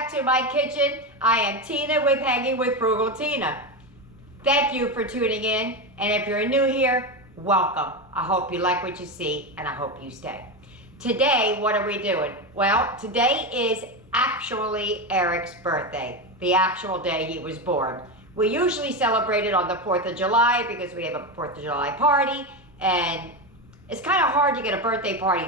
back to my kitchen. I am Tina with Hanging with Frugal Tina. Thank you for tuning in, and if you're new here, welcome. I hope you like what you see, and I hope you stay. Today, what are we doing? Well, today is actually Eric's birthday, the actual day he was born. We usually celebrate it on the 4th of July because we have a 4th of July party, and it's kind of hard to get a birthday party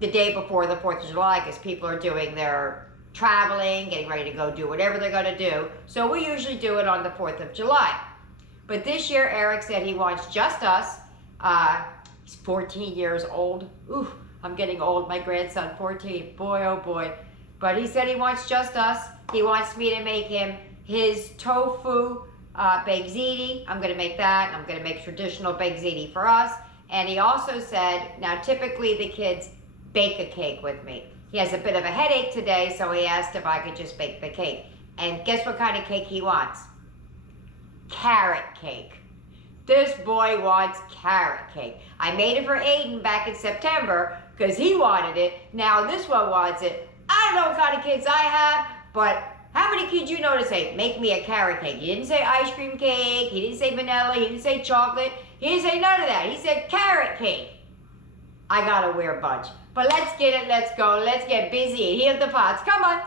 the day before the 4th of July because people are doing their traveling, getting ready to go do whatever they're going to do. So we usually do it on the 4th of July. But this year, Eric said he wants just us. He's 14 years old. Ooh, I'm getting old. My grandson, 14. Boy, oh boy. But he said he wants just us. He wants me to make him his tofu baked ziti. I'm going to make that. I'm going to make traditional baked ziti for us. And he also said, now typically the kids bake a cake with me. He has a bit of a headache today, so he asked if I could just bake the cake. And guess what kind of cake he wants? Carrot cake. This boy wants carrot cake. I made it for Aiden back in September because he wanted it. Now this one wants it. I don't know what kind of kids I have, but how many kids you know to say, make me a carrot cake? He didn't say ice cream cake. He didn't say vanilla. He didn't say chocolate. He didn't say none of that. He said carrot cake. I got a weird bunch. But let's get it, let's go, let's get busy and heat the pots. Come on.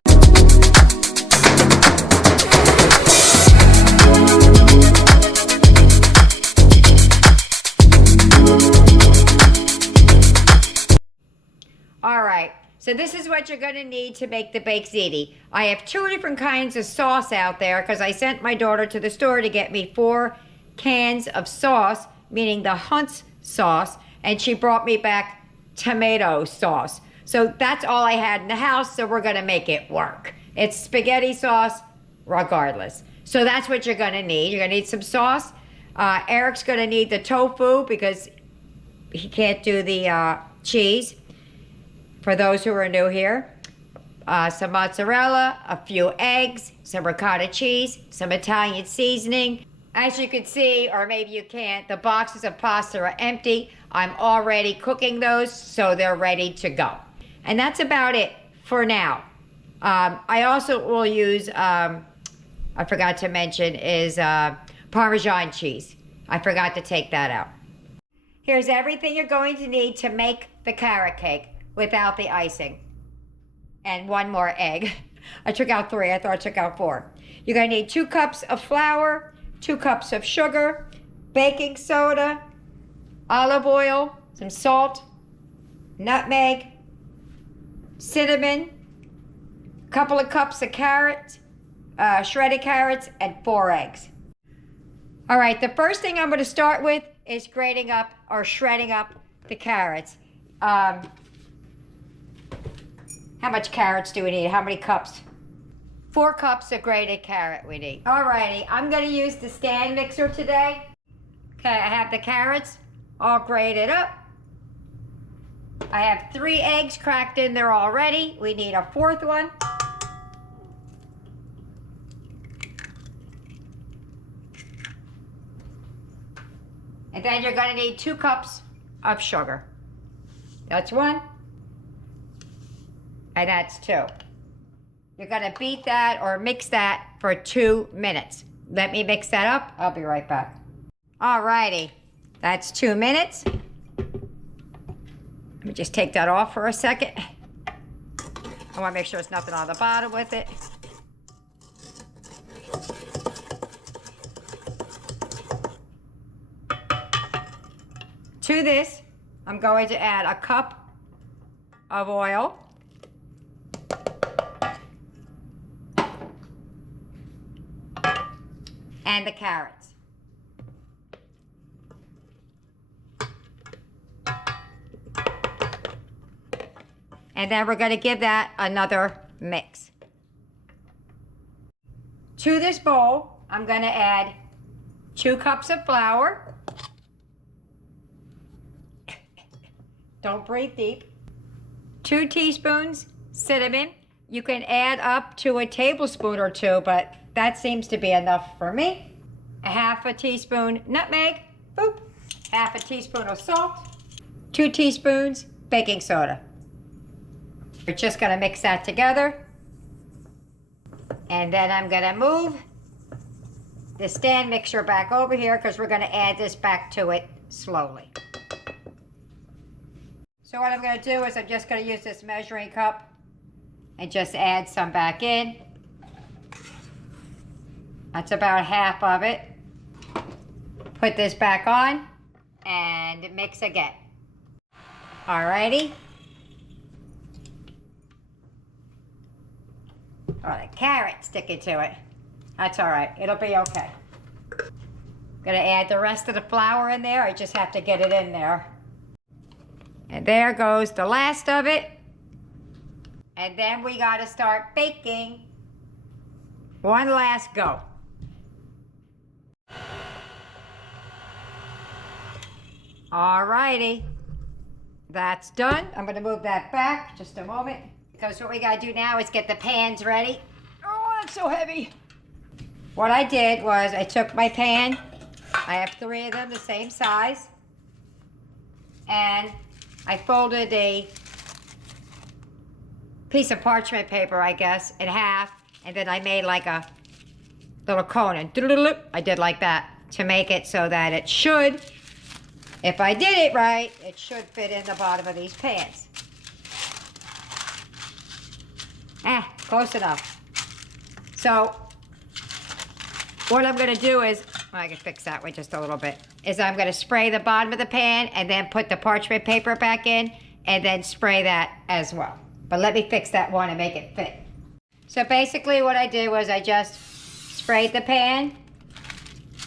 All right, so this is what you're gonna need to make the baked ziti. I have 2 different kinds of sauce out there because I sent my daughter to the store to get me 4 cans of sauce, meaning the Hunt's sauce, and she brought me back tomato sauce. So that's all I had in the house, so we're gonna make it work. It's spaghetti sauce regardless. So that's what you're gonna need. You're gonna need some sauce. Eric's gonna need the tofu because he can't do the cheese. For those who are new here, some mozzarella, a few eggs, some ricotta cheese, some Italian seasoning. As you can see, or maybe you can't, the boxes of pasta are empty. I'm already cooking those, so they're ready to go. And that's about it for now. I also will use, I forgot to mention, is Parmesan cheese. I forgot to take that out. Here's everything you're going to need to make the carrot cake without the icing. And 1 more egg. I took out 3, I thought I took out 4. You're gonna need 2 cups of flour, 2 cups of sugar, baking soda, olive oil, some salt, nutmeg, cinnamon, a couple of cups of carrots, shredded carrots, and 4 eggs. All right, the first thing I'm going to start with is grating up or shredding up the carrots. How much carrots do we need? How many cups? 4 cups of grated carrot we need. Alrighty, I'm gonna use the stand mixer today. Okay, I have the carrots all grated up. I have 3 eggs cracked in there already. We need a 4th one. And then you're gonna need 2 cups of sugar. That's 1. And that's 2. You're gonna beat that or mix that for 2 minutes. Let me mix that up. I'll be right back. Alrighty, that's 2 minutes. Let me just take that off for a second. I wanna make sure there's nothing on the bottom with it. To this, I'm going to add a cup of oil. And the carrots. And then we're going to give that another mix. To this bowl, I'm going to add 2 cups of flour. Don't breathe deep. 2 teaspoons cinnamon. You can add up to a tablespoon or 2, but that seems to be enough for me. A 1/2 teaspoon nutmeg. Boop. 1/2 teaspoon of salt. 2 teaspoons baking soda. We're just gonna mix that together. And then I'm gonna move the stand mixer back over here because we're gonna add this back to it slowly. So what I'm gonna do is I'm just gonna use this measuring cup and just add some back in. That's about half of it. Put this back on and mix again. Alrighty. Oh, the carrot sticking to it. That's all right, it'll be okay. Gonna add the rest of the flour in there. I just have to get it in there. And there goes the last of it. And then we gotta start baking. One last go. Alrighty, that's done. I'm gonna move that back just a moment because what we gotta do now is get the pans ready. Oh, that's so heavy. What I did was I took my pan, I have 3 of them the same size, and I folded a piece of parchment paper, I guess, in half, and then I made like a little cone, and I did like that to make it so that it should, if I did it right, it should fit in the bottom of these pans. Close enough. So, what I'm gonna do is, I can fix that way just a little bit, is I'm gonna spray the bottom of the pan and then put the parchment paper back in and then spray that as well. But let me fix that one and make it fit. So basically what I did was I just sprayed the pan,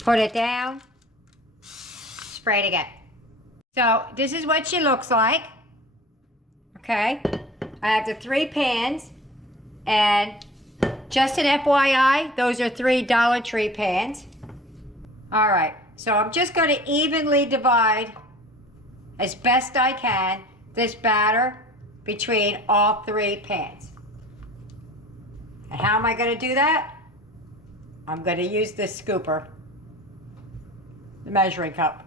put it down, sprayed again. So this is what she looks like. Okay, I have the 3 pans, and just an FYI, those are 3 Dollar Tree pans. All right, so I'm just going to evenly divide as best I can this batter between all 3 pans. And how am I going to do that? I'm going to use this scooper, the measuring cup.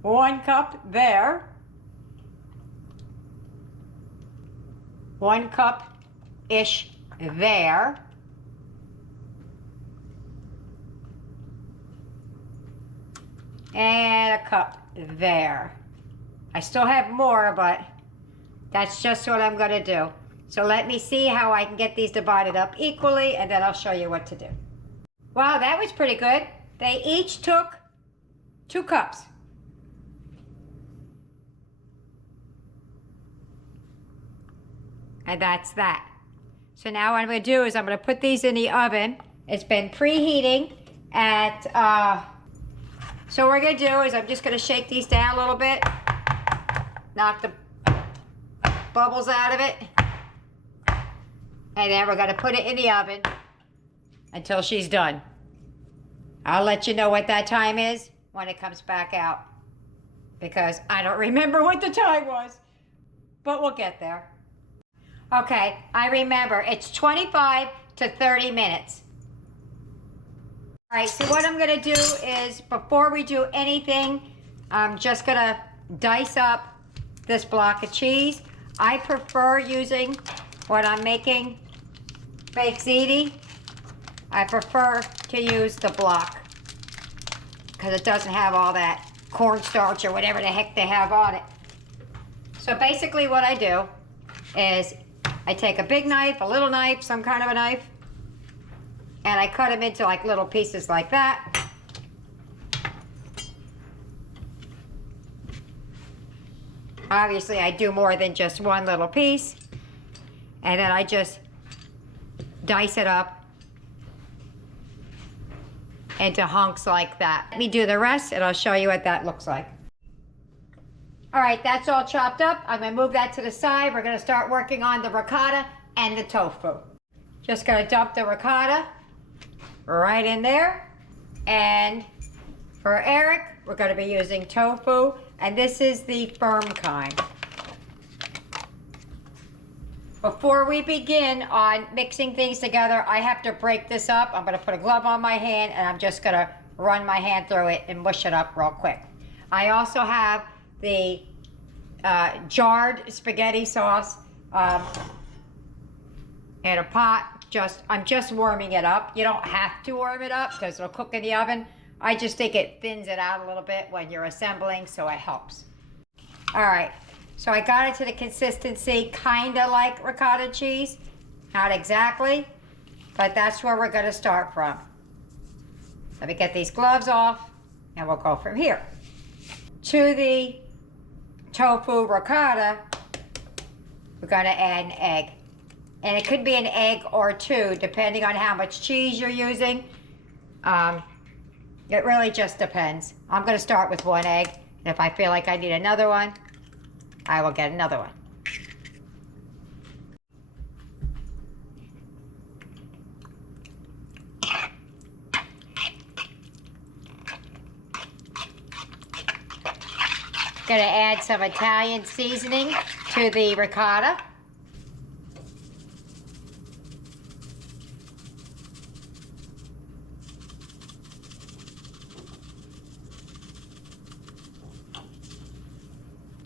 1 cup there. 1 cup-ish there. And a cup there. I still have more, but that's just what I'm gonna do. So let me see how I can get these divided up equally, and then I'll show you what to do. Wow, that was pretty good. They each took 2 cups. And that's that. So now what I'm gonna do is I'm gonna put these in the oven. It's been preheating at, so what we're gonna do is I'm just gonna shake these down a little bit, knock the bubbles out of it, and then we're gonna put it in the oven until she's done. I'll let you know what that time is when it comes back out, because I don't remember what the time was, but we'll get there. Okay, I remember. It's 25 to 30 minutes. All right, so what I'm gonna do is, before we do anything, I'm just gonna dice up this block of cheese. I prefer using, when I'm making baked ziti, I prefer to use the block because it doesn't have all that cornstarch or whatever the heck they have on it. So basically what I do is I take a big knife, a little knife, some kind of a knife, and I cut them into like little pieces like that. Obviously, I do more than just one little piece, and then I just dice it up into hunks like that. Let me do the rest, and I'll show you what that looks like. All right, that's all chopped up. I'm gonna move that to the side. We're gonna start working on the ricotta and the tofu. Just gonna dump the ricotta right in there. And for Eric, we're gonna be using tofu, and this is the firm kind. Before we begin on mixing things together, I have to break this up. I'm gonna put a glove on my hand, and I'm just gonna run my hand through it and mush it up real quick. I also have the jarred spaghetti sauce in a pot. I'm just warming it up. You don't have to warm it up because it'll cook in the oven. I just think it thins it out a little bit when you're assembling, so it helps. All right, so I got it to the consistency kind of like ricotta cheese. Not exactly, but that's where we're gonna start from. Let me get these gloves off and we'll go from here. To the tofu ricotta, we're gonna add an egg. And it could be an egg or two, depending on how much cheese you're using. It really just depends. I'm gonna start with one egg, and if I feel like I need another one, I will get another one. Gonna add some Italian seasoning to the ricotta.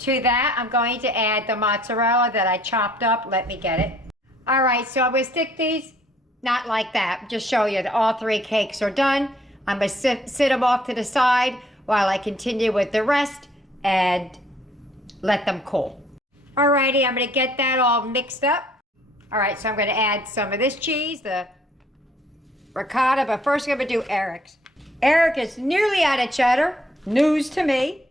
To that, I'm going to add the mozzarella that I chopped up. Let me get it. All right, so I'm gonna stick these, not like that, just show you that all 3 cakes are done. I'm gonna sit them off to the side while I continue with the rest and let them cool. Alrighty, I'm gonna get that all mixed up. All right, so I'm gonna add some of this cheese, the ricotta, but first I'm gonna do Eric's. Eric is nearly out of cheddar, news to me.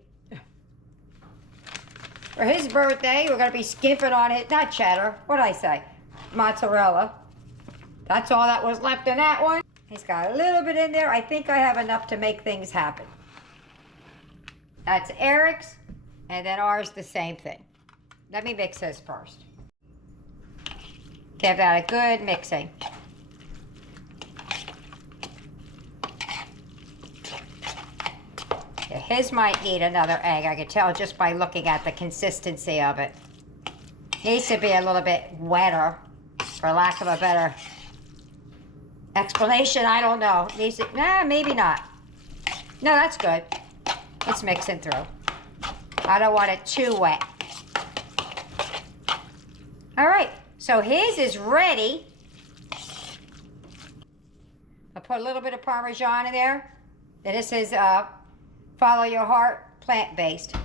For his birthday, we're gonna be skimping on it, not cheddar, what'd I say? Mozzarella. That's all that was left in that one. He's got a little bit in there. I think I have enough to make things happen. That's Eric's, and then ours the same thing. Let me mix this first. Give that a good mixing. Yeah, his might need another egg. I can tell just by looking at the consistency of it. Needs to be a little bit wetter, for lack of a better explanation. I don't know. Needs to, nah, maybe not. No, that's good. It's mixing through. I don't want it too wet. All right, so his is ready. I'll put a little bit of Parmesan in there. And this is Follow Your Heart, plant-based.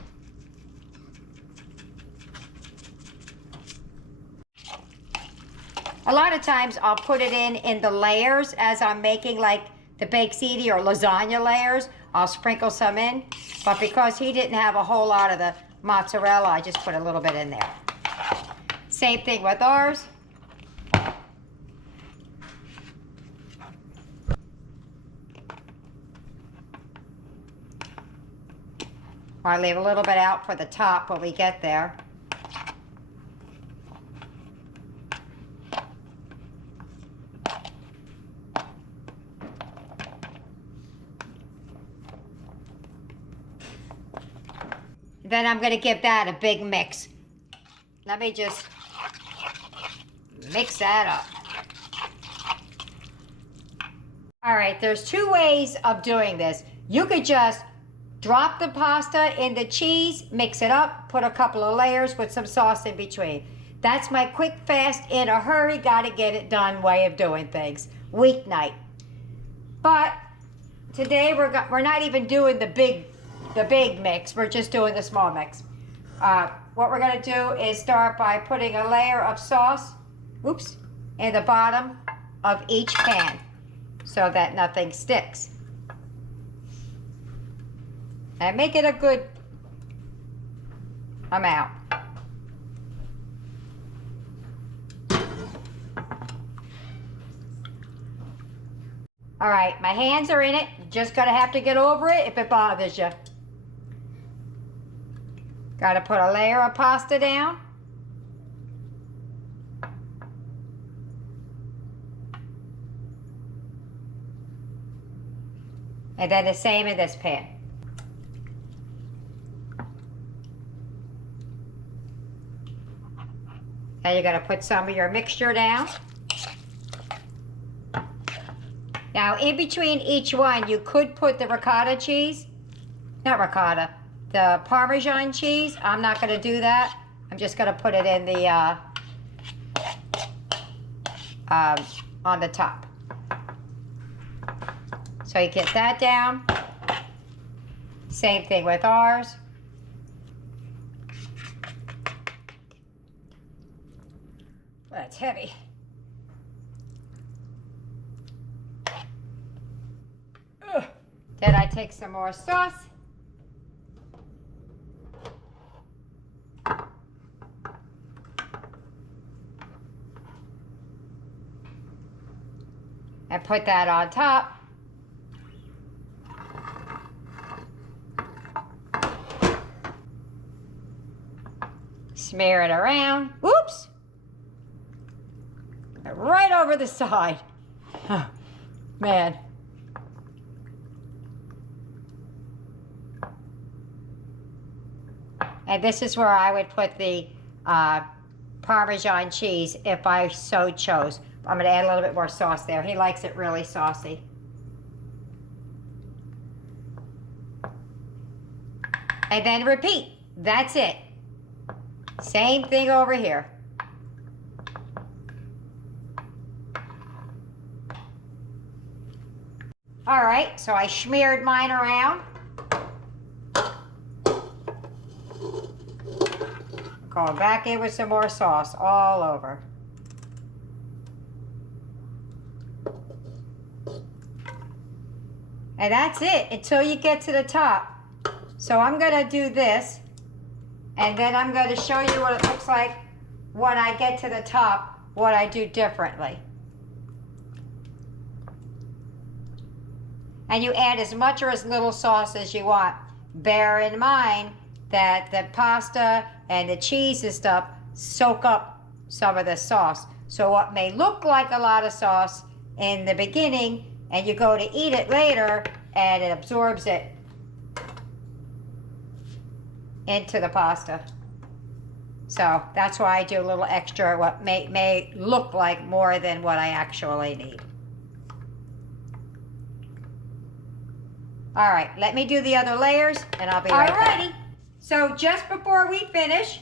A lot of times I'll put it in the layers as I'm making like the baked ziti or lasagna layers. I'll sprinkle some in, but because he didn't have a whole lot of the mozzarella, I just put a little bit in there. Same thing with ours. I leave a little bit out for the top when we get there. Then I'm gonna give that a big mix. Let me just mix that up. All right, there's 2 ways of doing this. You could just drop the pasta in the cheese, mix it up, put a couple of layers with some sauce in between. That's my quick, fast, in a hurry, gotta get it done way of doing things. Weeknight. But today we're not even doing the big mix, we're just doing the small mix. What we're gonna do is start by putting a layer of sauce, in the bottom of each pan so that nothing sticks. And make it a good amount. All right, my hands are in it. You're just gonna have to get over it if it bothers you. Gotta put a layer of pasta down. And then the same in this pan. Now you're gonna put some of your mixture down. Now in between each one, you could put the ricotta cheese, not ricotta, the Parmesan cheese. I'm not gonna do that. I'm just gonna put it in the on the top. So you get that down. Same thing with ours. That's heavy. Ugh. Then I take some more sauce. And put that on top. Smear it around. Whoops! Right over the side. Oh, man. And this is where I would put the Parmesan cheese if I so chose. I'm going to add a little bit more sauce there. He likes it really saucy. And then repeat. That's it. Same thing over here. All right, so I smeared mine around. Going back in with some more sauce all over. And that's it until you get to the top. So I'm gonna do this, and then I'm gonna show you what it looks like when I get to the top, what I do differently. And you add as much or as little sauce as you want. Bear in mind that the pasta and the cheese and stuff soak up some of the sauce. So what may look like a lot of sauce in the beginning, and you go to eat it later, and it absorbs it into the pasta. So that's why I do a little extra, what may look like more than what I actually need. All right, let me do the other layers, and I'll be right back. Alrighty, so just before we finish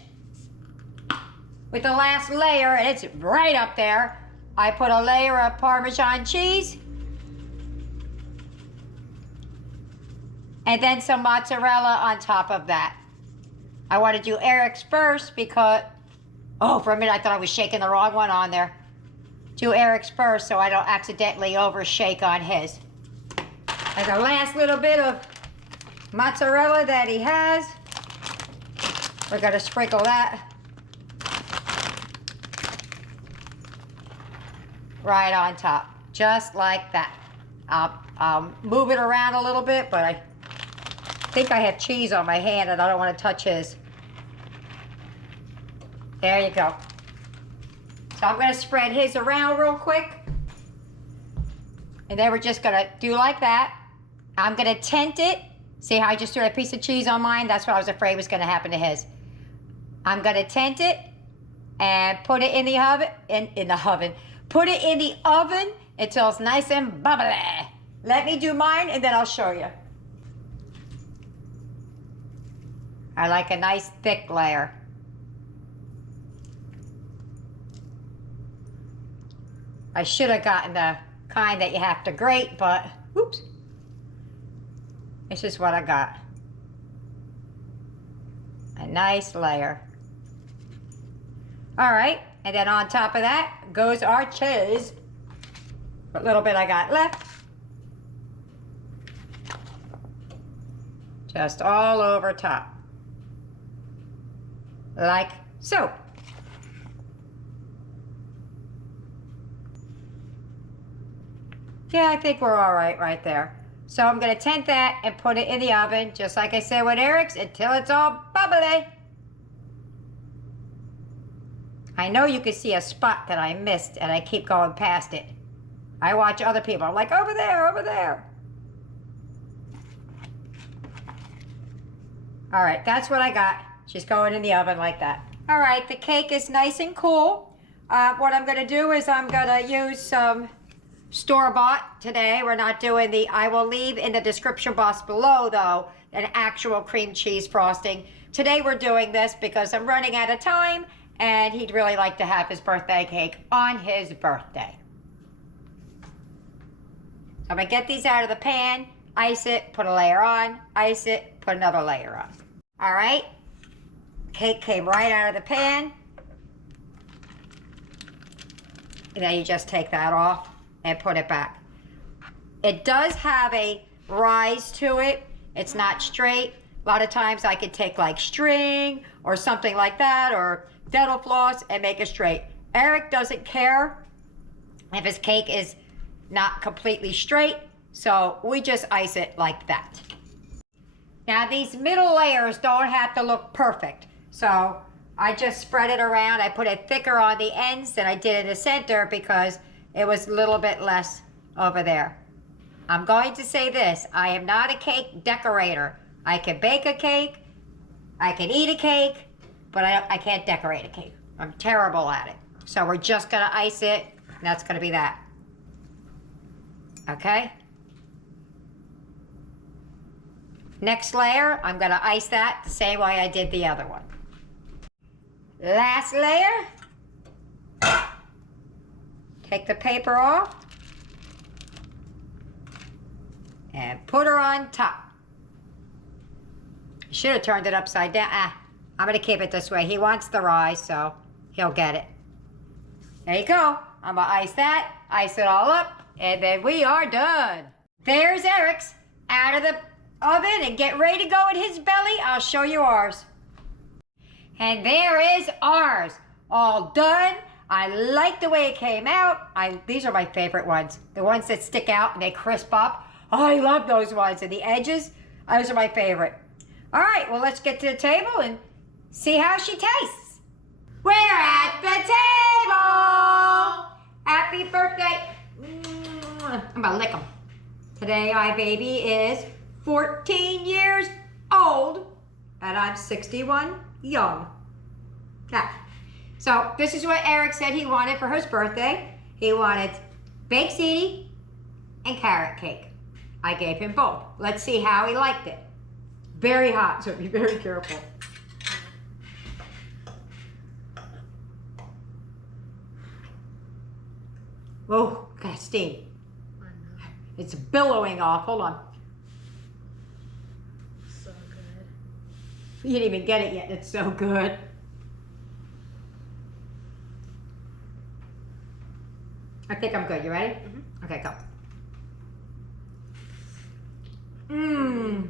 with the last layer, and it's right up there, I put a layer of Parmesan cheese, and then some mozzarella on top of that. I want to do Eric's first because, oh, for a minute I thought I was shaking the wrong one on there. Do Eric's first so I don't accidentally overshake on his. And the last little bit of mozzarella that he has, we're going to sprinkle that right on top, just like that. I'll move it around a little bit, but I think I have cheese on my hand and I don't want to touch his. There you go. So I'm going to spread his around real quick. And then we're just going to do like that. I'm going to tent it. See how I just threw a piece of cheese on mine? That's what I was afraid was going to happen to his. I'm going to tent it and put it in the oven. Put it in the oven until it's nice and bubbly. Let me do mine and then I'll show you. I like a nice thick layer. I should have gotten the kind that you have to grate, but oops. This is what I got. A nice layer. All right, and then on top of that goes our cheese. What little bit I got left. Just all over top. Like so. Yeah, I think we're all right there. So I'm going to tent that and put it in the oven, just like I said with Eric's, until it's all bubbly. I know you can see a spot that I missed and I keep going past it. I watch other people. I'm like, over there, over there. All right, that's what I got. Just going in the oven like that. All right, the cake is nice and cool. What I'm going to do is I'm going to use some store-bought today. We're not doing the, I will leave in the description box below though, an actual cream cheese frosting. Today we're doing this because I'm running out of time and he'd really like to have his birthday cake on his birthday. I'm gonna get these out of the pan, ice it, put a layer on, ice it, put another layer on. All right, cake came right out of the pan. And then you just take that off and put it back. It does have a rise to it. It's not straight. A lot of times I could take like string or something like that or dental floss and make it straight. Eric doesn't care if his cake is not completely straight, so we just ice it like that. Now these middle layers don't have to look perfect, so I just spread it around. I put it thicker on the ends than I did in the center because it was a little bit less over there. I'm going to say this, I am not a cake decorator. I can bake a cake, I can eat a cake, but I can't decorate a cake. I'm terrible at it. So we're just gonna ice it, and that's gonna be that. Okay? Next layer, I'm gonna ice that the same way I did the other one. Last layer. Take the paper off and put her on top. Should have turned it upside down. I'm gonna keep it this way. He wants the rise, so he'll get it. There you go. I'm gonna ice that, ice it all up, and then we are done. There's Eric's out of the oven and get ready to go in his belly. I'll show you ours. And there is ours, all done. I like the way it came out. These are my favorite ones. The ones that stick out and they crisp up. Oh, I love those ones. And the edges, those are my favorite. All right, well, let's get to the table and see how she tastes. We're at the table. Happy birthday. I'm gonna lick them. Today, my baby is 14 years old and I'm 61 young. Yeah. So this is what Eric said he wanted for his birthday. He wanted baked ziti and carrot cake. I gave him both. Let's see how he liked it. Very hot, so be very careful. Oh, got steam. It's billowing off. Hold on. So good. You didn't even get it yet. It's so good. I think I'm good. You ready? Mm-hmm. Okay, go. Mmm.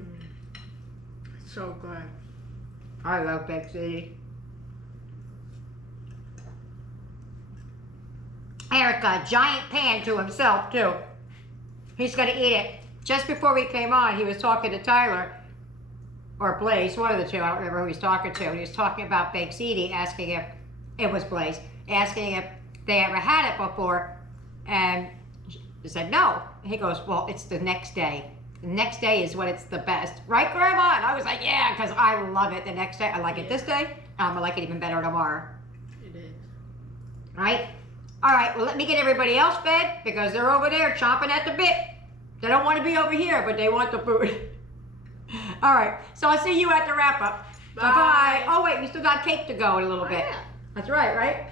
So good. I love baked ziti. Eric got a giant pan to himself, too. He's gonna eat it. Just before we came on, he was talking to Tyler, or Blaze, one of the two, I don't remember who he's talking to, and he was talking about baked ziti, asking if, it was Blaze, asking if they ever had it before, and he said no. He goes, well, it's the next day. The next day is when it's the best. Right, Grandma? And I was like, yeah, because I love it the next day. I like it this day. I like it even better tomorrow. It is. Right? All right, well, let me get everybody else fed because they're over there chomping at the bit. They don't want to be over here, but they want the food. All right, so I'll see you at the wrap-up. Bye-bye. Oh, wait, we still got cake to go in a little bit. Yeah. That's right?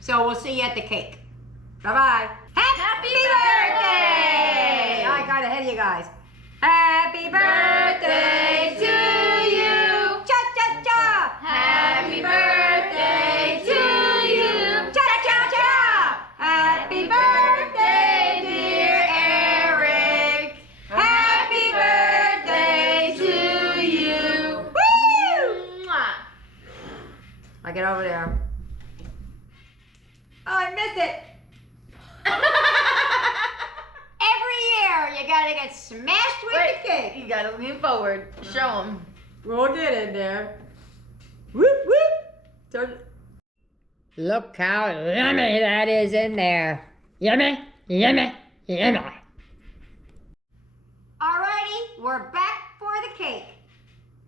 So we'll see you at the cake. Bye-bye. Happy birthday! I got ahead of you guys. Happy birthday to you. Cha-cha-cha. Happy birthday to you. Cha-cha-cha. Happy birthday, dear Eric. Happy birthday to you. Woo! Mwah. I get over there. Oh, I missed it. Every year, you gotta get smashed with the cake. You gotta lean forward. Show them. We'll get in there. Whoop, whoop. Look how yummy that is in there. Yummy, yummy, yummy. Alrighty, we're back for the cake.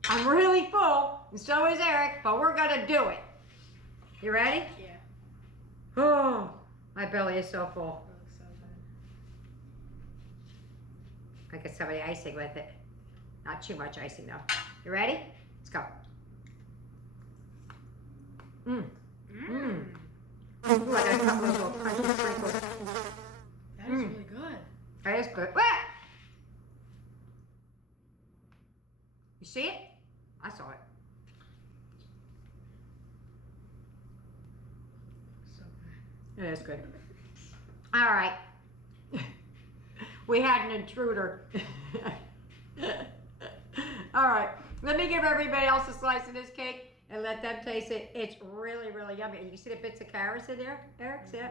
I'm really full, and so is Eric, but we're gonna do it. You ready? Yeah. Oh, my belly is so full. That looks so good. I get some of the icing with it. Not too much icing though. You ready? Let's go. Mmm. Mmm. Ooh, I got a couple of little crunchy sprinkles. That is really good. That is good. Wah! You see it? I saw it. So good. It is good. All right. We had an intruder. All right. Let me give everybody else a slice of this cake and let them taste it. It's really, really yummy. And you see the bits of carrots in there, Eric? See it?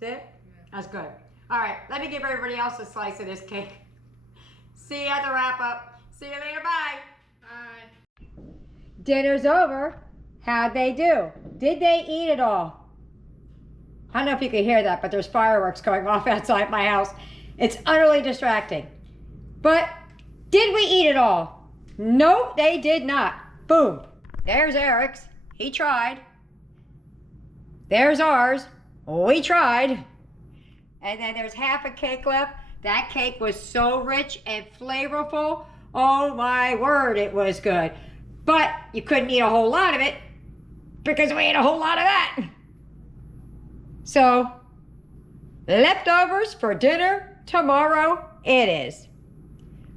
See it? That's good. All right. Let me give everybody else a slice of this cake. See you at the wrap up. See you later. Bye. Bye. Dinner's over. How'd they do? Did they eat it all? I don't know if you can hear that, but there's fireworks going off outside my house. It's utterly distracting. But did we eat it all? No, they did not. Boom. There's Eric's. He tried. There's ours. We tried. And then there's half a cake left. That cake was so rich and flavorful. Oh my word, it was good. But you couldn't eat a whole lot of it because we ate a whole lot of that. So, leftovers for dinner tomorrow it is.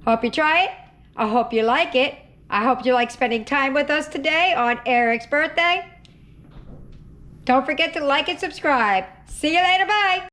Hope you try it. I hope you like it. I hope you like spending time with us today on Eric's birthday. Don't forget to like and subscribe. See you later. Bye.